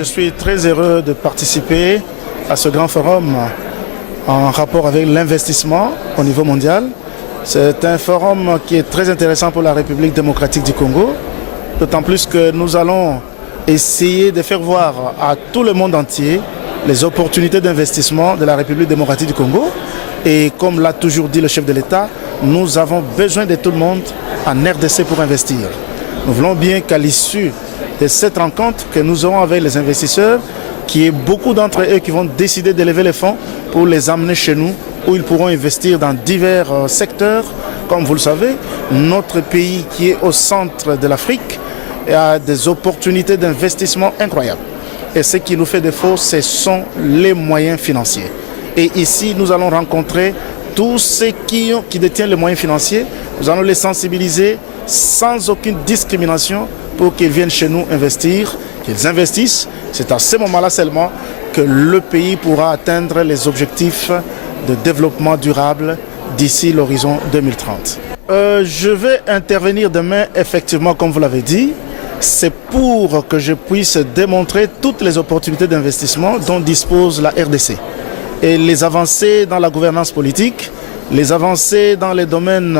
je suis très heureux de participer à ce grand forum en rapport avec l'investissement au niveau mondial. C'est un forum qui est très intéressant pour la République démocratique du Congo, d'autant plus que nous allons essayer de faire voir à tout le monde entier les opportunités d'investissement de la République démocratique du Congo. Et comme l'a toujours dit le chef de l'État, nous avons besoin de tout le monde en RDC pour investir. Nous voulons bien qu'à l'issue de cette rencontre que nous aurons avec les investisseurs, qu'il y ait beaucoup d'entre eux qui vont décider de lever les fonds pour les amener chez nous, où ils pourront investir dans divers secteurs. Comme vous le savez, notre pays qui est au centre de l'Afrique a des opportunités d'investissement incroyables. Et ce qui nous fait défaut, ce sont les moyens financiers. Et ici, nous allons rencontrer tous ceux qui détiennent les moyens financiers. Nous allons les sensibiliser sans aucune discrimination pour qu'ils viennent chez nous investir, qu'ils investissent. C'est à ce moment-là seulement que le pays pourra atteindre les objectifs de développement durable d'ici l'horizon 2030. Je vais intervenir demain, effectivement, comme vous l'avez dit. C'est pour que je puisse démontrer toutes les opportunités d'investissement dont dispose la RDC. Et les avancées dans la gouvernance politique, les avancées dans les domaines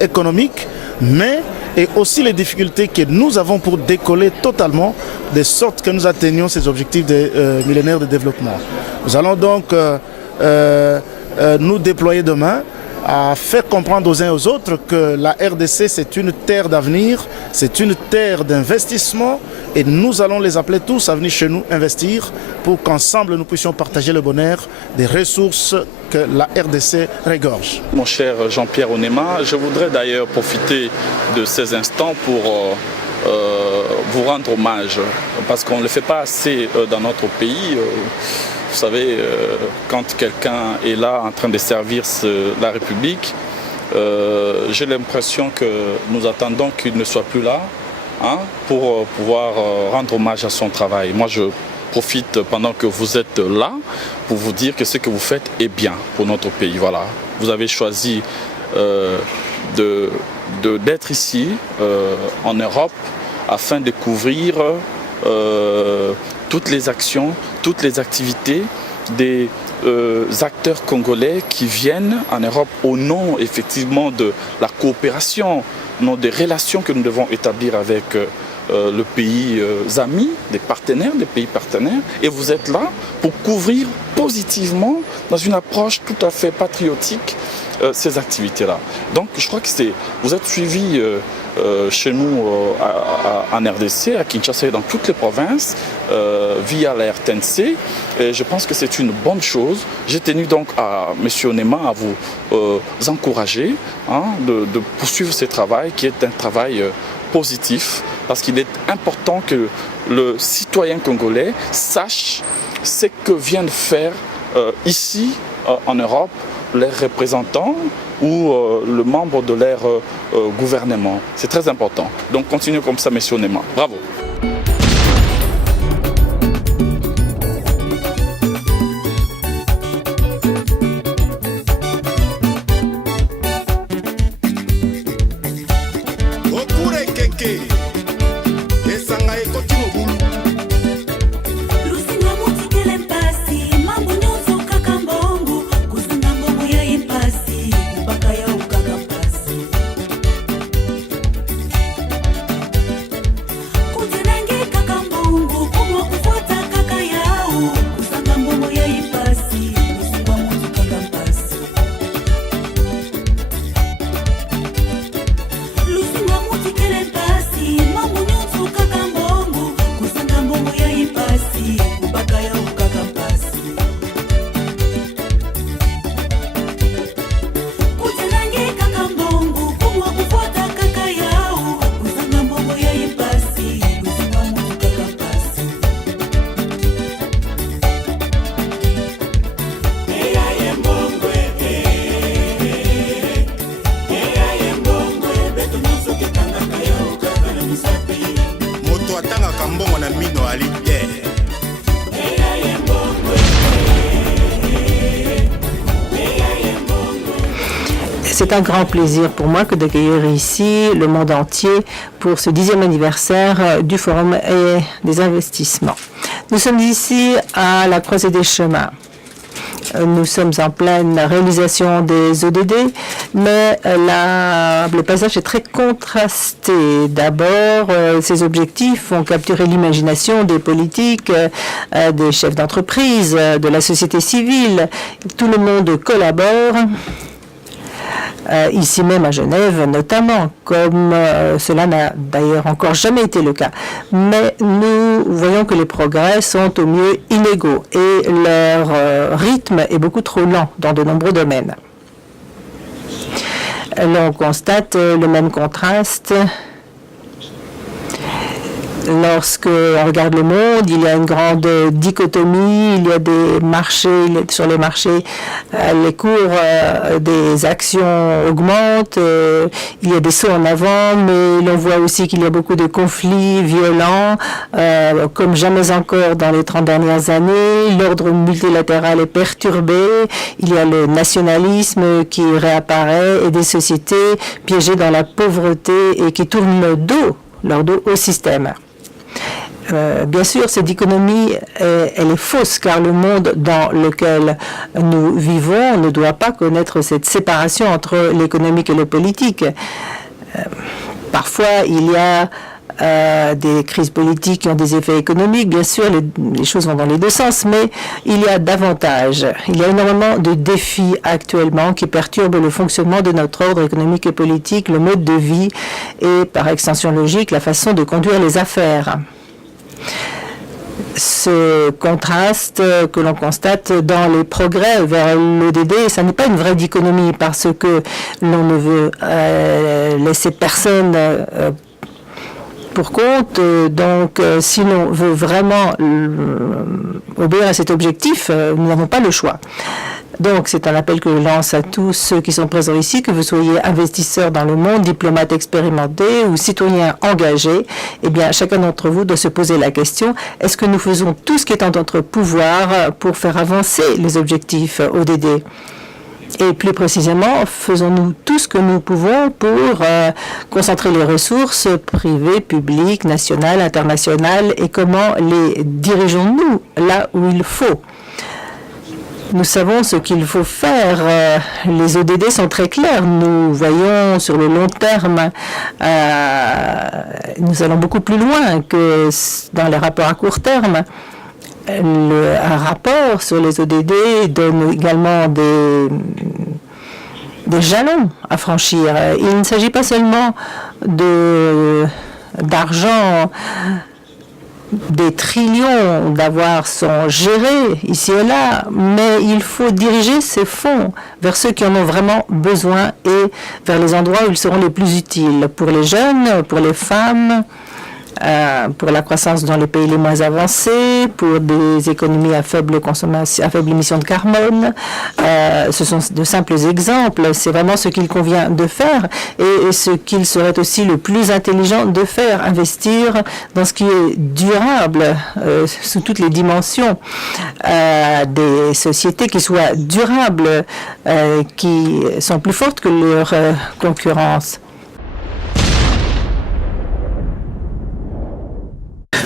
économiques, mais et aussi les difficultés que nous avons pour décoller totalement, de sorte que nous atteignions ces objectifs millénaires de développement. Nous allons donc nous déployer demain à faire comprendre aux uns et aux autres que la RDC, c'est une terre d'avenir, c'est une terre d'investissement, et nous allons les appeler tous à venir chez nous investir pour qu'ensemble nous puissions partager le bonheur des ressources que la RDC regorge. Mon cher Jean-Pierre Onema, je voudrais d'ailleurs profiter de ces instants pour vous rendre hommage, parce qu'on ne le fait pas assez dans notre pays. Vous savez, quand quelqu'un est là en train de servir la République, j'ai l'impression que nous attendons qu'il ne soit plus là pour pouvoir rendre hommage à son travail. Moi, je profite pendant que vous êtes là pour vous dire que ce que vous faites est bien pour notre pays. Voilà. Vous avez choisi d'être ici, en Europe, afin de couvrir toutes les actions, toutes les activités des acteurs congolais qui viennent en Europe au nom effectivement de la coopération, au nom des relations que nous devons établir avec le pays ami, des pays partenaires. Et vous êtes là pour couvrir positivement, dans une approche tout à fait patriotique, ces activités-là. Donc je crois que vous êtes suivis chez nous en RDC, à Kinshasa et dans toutes les provinces, via la RTNC. Et je pense que c'est une bonne chose. J'ai tenu donc à M. Onema à vous encourager de poursuivre ce travail qui est un travail positif, parce qu'il est important que le citoyen congolais sache ce que viennent faire ici en Europe les représentants ou le membre de leur gouvernement. C'est très important. Donc continuez comme ça, M. Onema. Bravo. Lusinga muti kele mpasi, mambo nyonso kaka mbongo. C'est un grand plaisir pour moi que d'accueillir ici le monde entier pour ce 10e anniversaire du Forum et des investissements. Nous sommes ici à la croisée des chemins. Nous sommes en pleine réalisation des ODD, mais le paysage est très contrasté. D'abord, ces objectifs ont capturé l'imagination des politiques, des chefs d'entreprise, de la société civile. Tout le monde collabore. Ici même à Genève notamment, comme cela n'a d'ailleurs encore jamais été le cas. Mais nous voyons que les progrès sont au mieux inégaux et leur rythme est beaucoup trop lent dans de nombreux domaines. L'on constate le même contraste. Lorsque on regarde le monde, il y a une grande dichotomie, il y a des marchés, sur les marchés, les cours des actions augmentent, il y a des sauts en avant, mais l'on voit aussi qu'il y a beaucoup de conflits violents, comme jamais encore dans les 30 dernières années. L'ordre multilatéral est perturbé, il y a le nationalisme qui réapparaît et des sociétés piégées dans la pauvreté et qui tournent leur dos au système. Bien sûr, cette dichotomie, elle est fausse, car le monde dans lequel nous vivons ne doit pas connaître cette séparation entre l'économique et le politique. Parfois, il y a des crises politiques qui ont des effets économiques. Bien sûr, les choses vont dans les deux sens, mais il y a davantage. Il y a énormément de défis actuellement qui perturbent le fonctionnement de notre ordre économique et politique, le mode de vie et, par extension logique, la façon de conduire les affaires. Ce contraste que l'on constate dans les progrès vers l'ODD, ça n'est pas une vraie dichotomie parce que l'on ne veut laisser personne pour compte. Donc, si l'on veut vraiment obéir à cet objectif, nous n'avons pas le choix. Donc, c'est un appel que je lance à tous ceux qui sont présents ici, que vous soyez investisseurs dans le monde, diplomates expérimentés ou citoyens engagés. Eh bien, chacun d'entre vous doit se poser la question, est-ce que nous faisons tout ce qui est en notre pouvoir pour faire avancer les objectifs ODD ? Et plus précisément, faisons-nous tout ce que nous pouvons pour concentrer les ressources privées, publiques, nationales, internationales, et comment les dirigeons-nous là où il faut ? Nous savons ce qu'il faut faire. Les ODD sont très clairs. Nous voyons sur le long terme, nous allons beaucoup plus loin que dans les rapports à court terme. Un rapport sur les ODD donne également des jalons à franchir. Il ne s'agit pas seulement d'argent, des trillions d'avoir sont gérés ici et là, mais il faut diriger ces fonds vers ceux qui en ont vraiment besoin et vers les endroits où ils seront les plus utiles pour les jeunes, pour les femmes, pour la croissance dans les pays les moins avancés, pour des économies à faible consommation, à faible émission de carbone. Ce sont de simples exemples. C'est vraiment ce qu'il convient de faire et ce qu'il serait aussi le plus intelligent de faire, investir dans ce qui est durable sous toutes les dimensions, des sociétés qui soient durables, qui sont plus fortes que leur concurrence.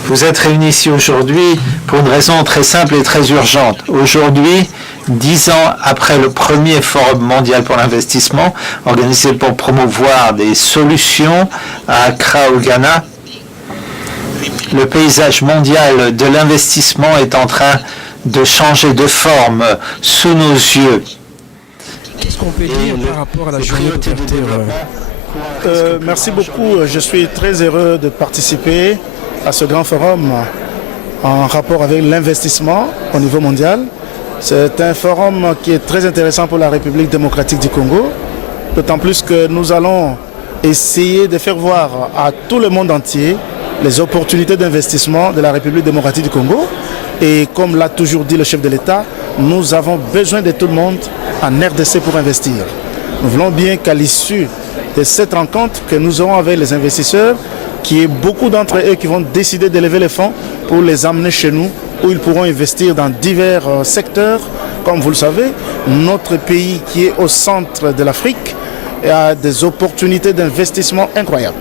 Vous êtes réunis ici aujourd'hui pour une raison très simple et très urgente. Aujourd'hui, 10 ans après le premier Forum mondial pour l'investissement, organisé pour promouvoir des solutions à Accra au Ghana, le paysage mondial de l'investissement est en train de changer de forme sous nos yeux. Qu'est-ce qu'on peut dire par rapport à la journée d'ouverture? Merci beaucoup. Je suis très heureux de participer à ce grand forum en rapport avec l'investissement au niveau mondial. C'est un forum qui est très intéressant pour la République démocratique du Congo, d'autant plus que nous allons essayer de faire voir à tout le monde entier les opportunités d'investissement de la République démocratique du Congo. Et comme l'a toujours dit le chef de l'État, nous avons besoin de tout le monde en RDC pour investir. Nous voulons bien qu'à l'issue de cette rencontre que nous aurons avec les investisseurs, qu'il y ait beaucoup d'entre eux qui vont décider de lever les fonds pour les amener chez nous, où ils pourront investir dans divers secteurs. Comme vous le savez, notre pays qui est au centre de l'Afrique et a des opportunités d'investissement incroyables.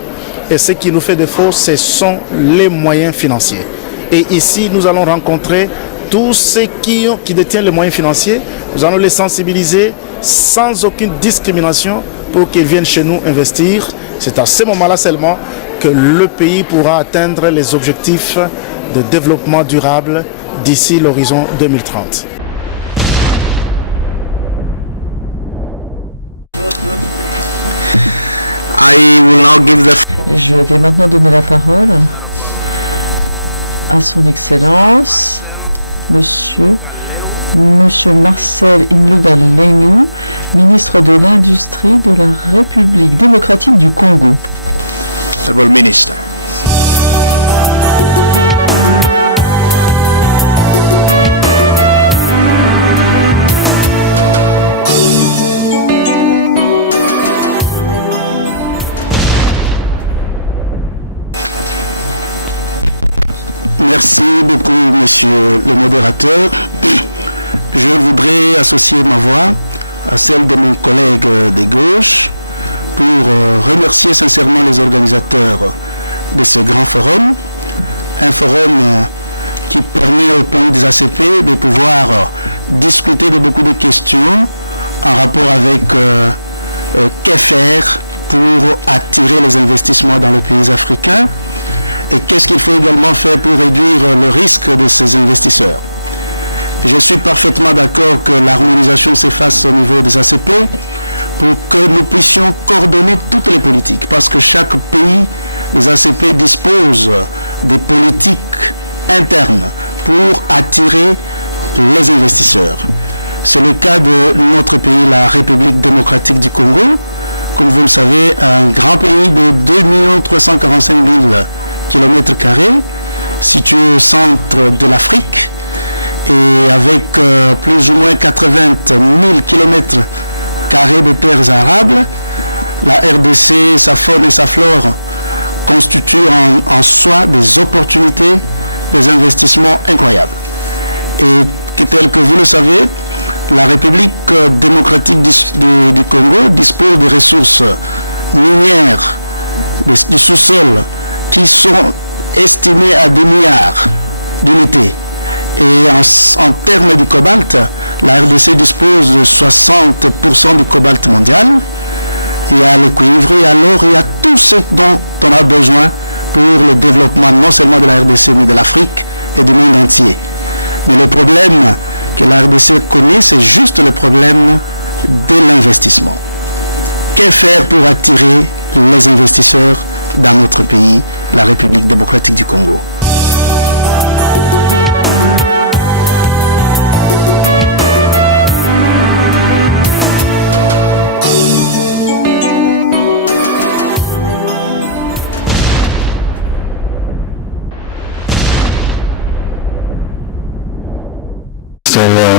Et ce qui nous fait défaut, ce sont les moyens financiers. Et ici, nous allons rencontrer tous ceux qui détiennent les moyens financiers. Nous allons les sensibiliser sans aucune discrimination pour qu'ils viennent chez nous investir. C'est à ce moment-là seulement que le pays pourra atteindre les objectifs de développement durable d'ici l'horizon 2030. Je vais maintenant donner la parole à son Excellence, Monsieur Marcel Inluba-Lengu, ministre de l'Industrie de la République démocratique du Congo. Minister. Merci beaucoup, monsieur le modérateur. Je voudrais associer ma voix à celle de mon collègue de gauche pour remercier sincèrement les organisateurs de ce grand forum. Un forum qui permet au pays des ACP de pouvoir discuter de beaucoup de questions en rapport avec que faire pour attirer les investissements dans les pays africains et qu'est-ce qu'il faut également faire pour réduire le risque de ces investisseurs. Je suis parfaitement d'accord que l'harmonisation s'efface au niveau des ACP pour que nous puissions coordonner toutes les politiques, parce que chaque pays des ACP dispose des politiques internes pour attirer les investisseurs. C'est le cas de notre pays, la République démocratique du Congo, comme vous le savez, un grand pays de 2 345 000 km², situé au centre de l'Afrique, et avec plus ou moins 80 000 km² de terres arables. La RDC, sa faune et sa flore constituent en soi des opportunités, des investissements incroyables. Et tel que vous le savez, la République démocratique du Congo dispose des ressources minières du sous-sol qui sont estimées à 2 milliards d'unités. Et en termes du cobalt, la RDC dispose de 60% du cobalt mondial. Il y a le cuivre, il y a l'or, il y a tout ce dont on a besoin pour le développement non seulement de la RDC, mais de l'Afrique et du monde entier. Mais le problème que la RDC connaît, c'est juste le problème de l'investissement. Que faire pour attirer les investisseurs dans notre pays, la République démocratique du Congo?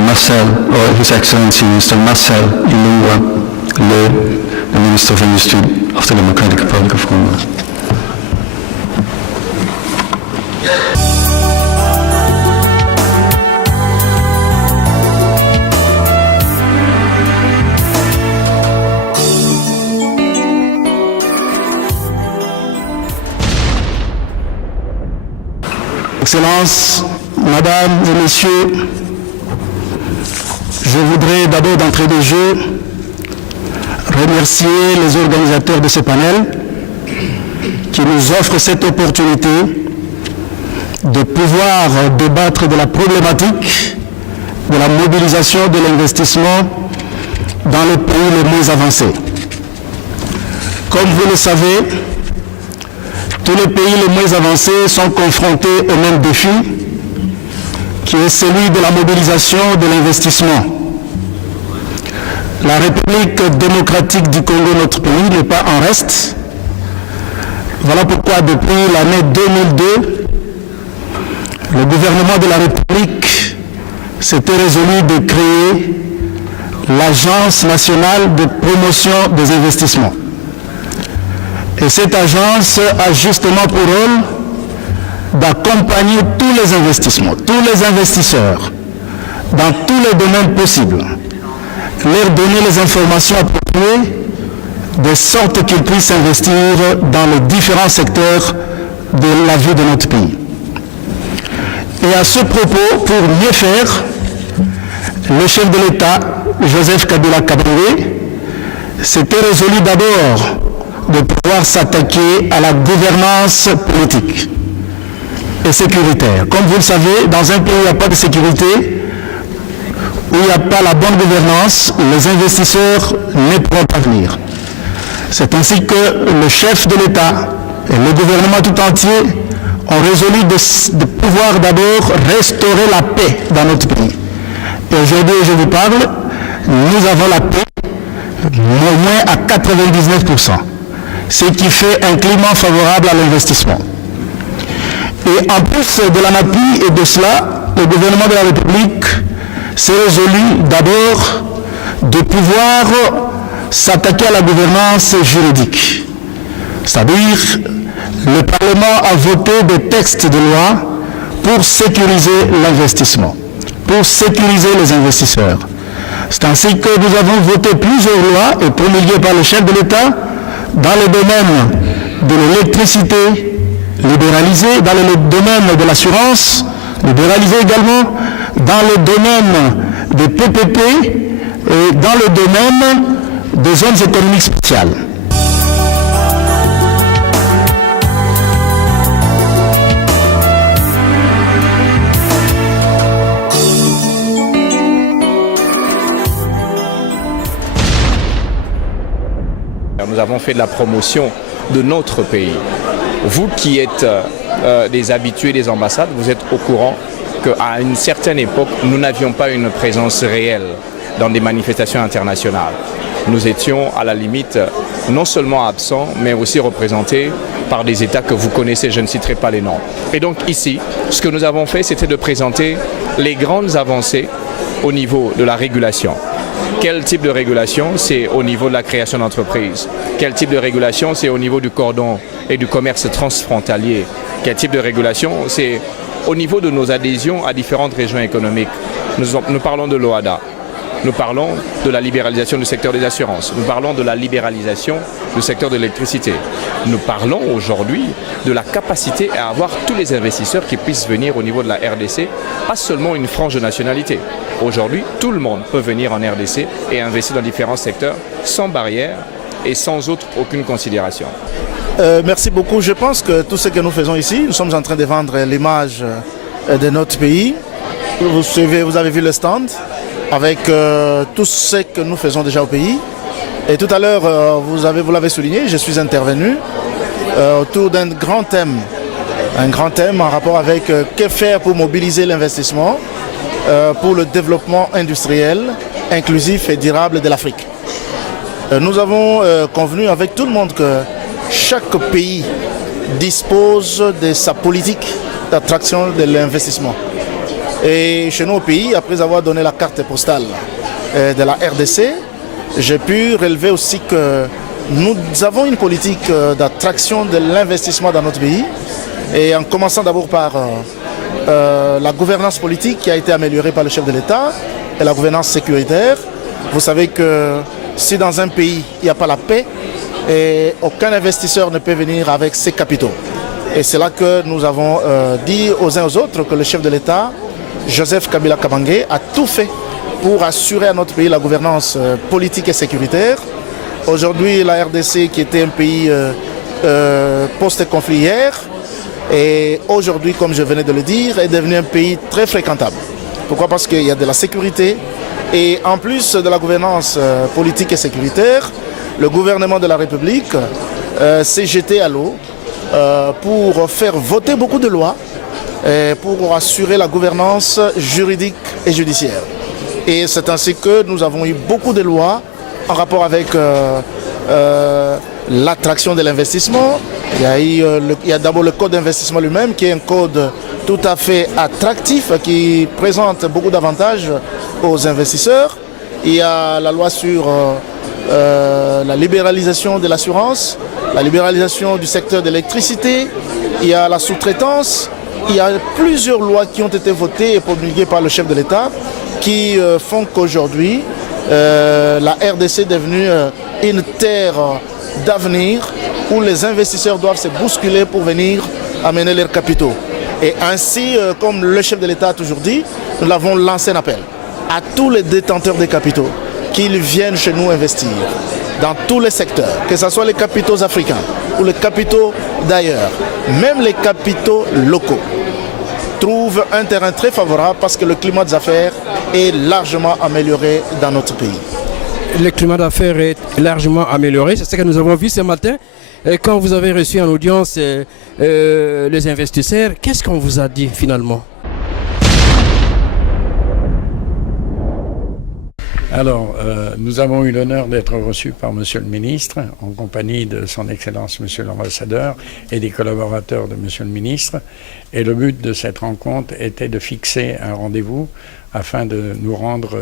Marcel, or His Excellency Mr. Marcel Inluba-Lengu, the Minister of Industry of the Democratic Republic of Congo. Excellences, Mesdames et Messieurs, je voudrais d'abord d'entrée de jeu remercier les organisateurs de ce panel qui nous offrent cette opportunité de pouvoir débattre de la problématique de la mobilisation de l'investissement dans les pays les moins avancés. Comme vous le savez, tous les pays les moins avancés sont confrontés au même défi, qui est celui de la mobilisation de l'investissement. La République démocratique du Congo, notre pays, n'est pas en reste. Voilà pourquoi depuis l'année 2002, le gouvernement de la République s'était résolu de créer l'Agence nationale de promotion des investissements. Et cette agence a justement pour rôle d'accompagner tous les investissements, tous les investisseurs, dans tous les domaines possibles, leur donner les informations appropriées de sorte qu'ils puissent investir dans les différents secteurs de la vie de notre pays. Et à ce propos, pour mieux faire, le chef de l'État, Joseph Kabila Kabange, s'était résolu d'abord de pouvoir s'attaquer à la gouvernance politique et sécuritaire. Comme vous le savez, dans un pays où il n'y a pas de sécurité, où il n'y a pas la bonne gouvernance, les investisseurs ne pourront pas venir. C'est ainsi que le chef de l'État et le gouvernement tout entier ont résolu de pouvoir d'abord restaurer la paix dans notre pays. Et aujourd'hui, je vous parle, nous avons la paix au moins à 99%, ce qui fait un climat favorable à l'investissement. Et en plus de la NAPI et de cela, le gouvernement de la République s'est résolu d'abord de pouvoir s'attaquer à la gouvernance juridique. C'est-à-dire, le Parlement a voté des textes de loi pour sécuriser l'investissement, pour sécuriser les investisseurs. C'est ainsi que nous avons voté plusieurs lois et promulguées par le chef de l'État dans le domaine de l'électricité, libéralisé, dans le domaine de l'assurance, libéralisé également, dans le domaine des PPP et dans le domaine des zones économiques spéciales. Nous avons fait de la promotion de notre pays. Vous qui êtes des habitués des ambassades, vous êtes au courant qu'à une certaine époque, nous n'avions pas une présence réelle dans des manifestations internationales. Nous étions à la limite non seulement absents, mais aussi représentés par des États que vous connaissez, je ne citerai pas les noms. Et donc ici, ce que nous avons fait, c'était de présenter les grandes avancées au niveau de la régulation. Quel type de régulation? C'est au niveau de la création d'entreprises. Quel type de régulation? C'est au niveau du cordon et du commerce transfrontalier. Quel type de régulation? C'est au niveau de nos adhésions à différentes régions économiques. Nous parlons de l'OHADA. Nous parlons de la libéralisation du secteur des assurances. Nous parlons de la libéralisation du secteur de l'électricité. Nous parlons aujourd'hui de la capacité à avoir tous les investisseurs qui puissent venir au niveau de la RDC, pas seulement une frange de nationalité. Aujourd'hui, tout le monde peut venir en RDC et investir dans différents secteurs sans barrière et sans aucune considération. Merci beaucoup. Je pense que tout ce que nous faisons ici, nous sommes en train de vendre l'image de notre pays. Vous avez vu le stand avec tout ce que nous faisons déjà au pays. Et tout à l'heure, vous l'avez souligné, je suis intervenu autour d'un grand thème. Un grand thème en rapport avec que faire pour mobiliser l'investissement pour le développement industriel, inclusif et durable de l'Afrique. Nous avons convenu avec tout le monde que chaque pays dispose de sa politique d'attraction de l'investissement. Et chez nous au pays, après avoir donné la carte postale de la RDC, j'ai pu relever aussi que nous avons une politique d'attraction de l'investissement dans notre pays. Et en commençant d'abord par la gouvernance politique qui a été améliorée par le chef de l'État et la gouvernance sécuritaire. Vous savez que si dans un pays il n'y a pas la paix, et aucun investisseur ne peut venir avec ses capitaux. Et c'est là que nous avons dit aux uns aux autres que le chef de l'État, Joseph Kabila Kabange, a tout fait pour assurer à notre pays la gouvernance politique et sécuritaire. Aujourd'hui, la RDC, qui était un pays post-conflit hier, et aujourd'hui, comme je venais de le dire, est devenu un pays très fréquentable. Pourquoi? Parce qu'il y a de la sécurité et en plus de la gouvernance politique et sécuritaire, le gouvernement de la République s'est jeté à l'eau pour faire voter beaucoup de lois pour assurer la gouvernance juridique et judiciaire. Et c'est ainsi que nous avons eu beaucoup de lois en rapport avec l'attraction de l'investissement. Il y a d'abord le code d'investissement lui-même qui est un code tout à fait attractif qui présente beaucoup d'avantages aux investisseurs. Il y a la loi sur la libéralisation de l'assurance, la libéralisation du secteur de l'électricité, il y a la sous-traitance. Il y a plusieurs lois qui ont été votées et promulguées par le chef de l'État qui font qu'aujourd'hui, la RDC est devenue une terre d'avenir où les investisseurs doivent se bousculer pour venir amener leurs capitaux. Et ainsi, comme le chef de l'État a toujours dit, nous avons lancé un appel à tous les détenteurs des capitaux qu'ils viennent chez nous investir dans tous les secteurs, que ce soit les capitaux africains ou les capitaux d'ailleurs, même les capitaux locaux, trouvent un terrain très favorable parce que le climat des affaires est largement amélioré dans notre pays. Le climat d'affaires est largement amélioré, c'est ce que nous avons vu ce matin. Et quand vous avez reçu en audience les investisseurs, qu'est-ce qu'on vous a dit finalement? Alors, nous avons eu l'honneur d'être reçus par Monsieur le Ministre, en compagnie de son Excellence Monsieur l'Ambassadeur et des collaborateurs de Monsieur le Ministre. Et le but de cette rencontre était de fixer un rendez-vous afin de nous rendre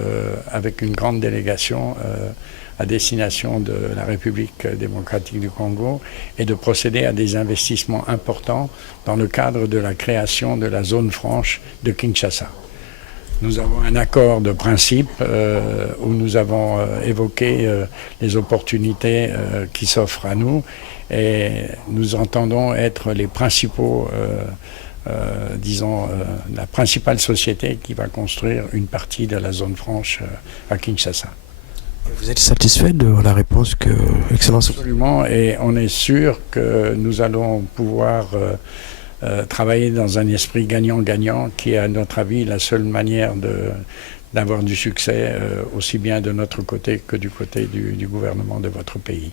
avec une grande délégation à destination de la République démocratique du Congo et de procéder à des investissements importants dans le cadre de la création de la zone franche de Kinshasa. Nous avons un accord de principe où nous avons évoqué les opportunités qui s'offrent à nous et nous entendons être les principaux, la principale société qui va construire une partie de la zone franche à Kinshasa. Vous êtes satisfait de la réponse que Excellence? Absolument, et on est sûr que nous allons pouvoir travailler dans un esprit gagnant-gagnant qui est à notre avis la seule manière d'avoir du succès aussi bien de notre côté que du côté du gouvernement de votre pays.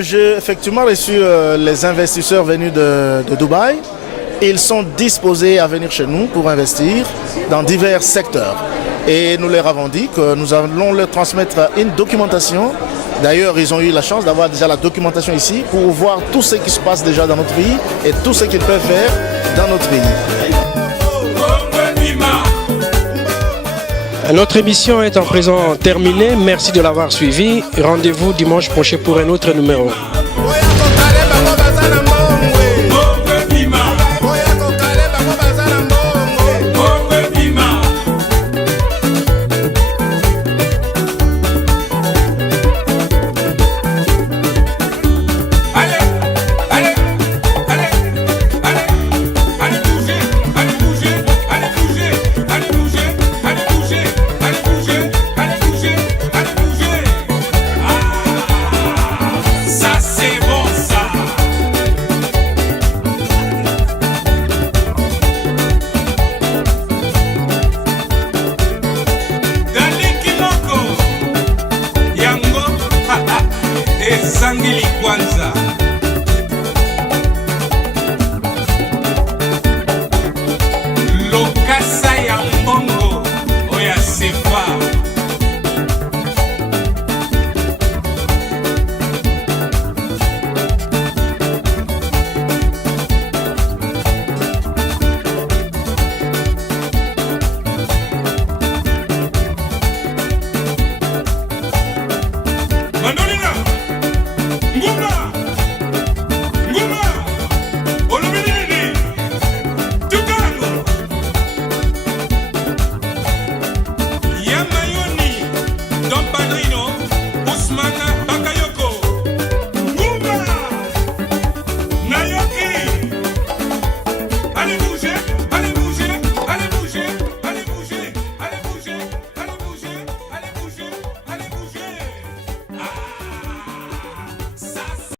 J'ai effectivement reçu les investisseurs venus de Dubaï. Ils sont disposés à venir chez nous pour investir dans divers secteurs. Et nous leur avons dit que nous allons leur transmettre une documentation. D'ailleurs, ils ont eu la chance d'avoir déjà la documentation ici pour voir tout ce qui se passe déjà dans notre pays et tout ce qu'ils peuvent faire dans notre pays. Notre émission est en présent terminée. Merci de l'avoir suivi. Rendez-vous dimanche prochain pour un autre numéro.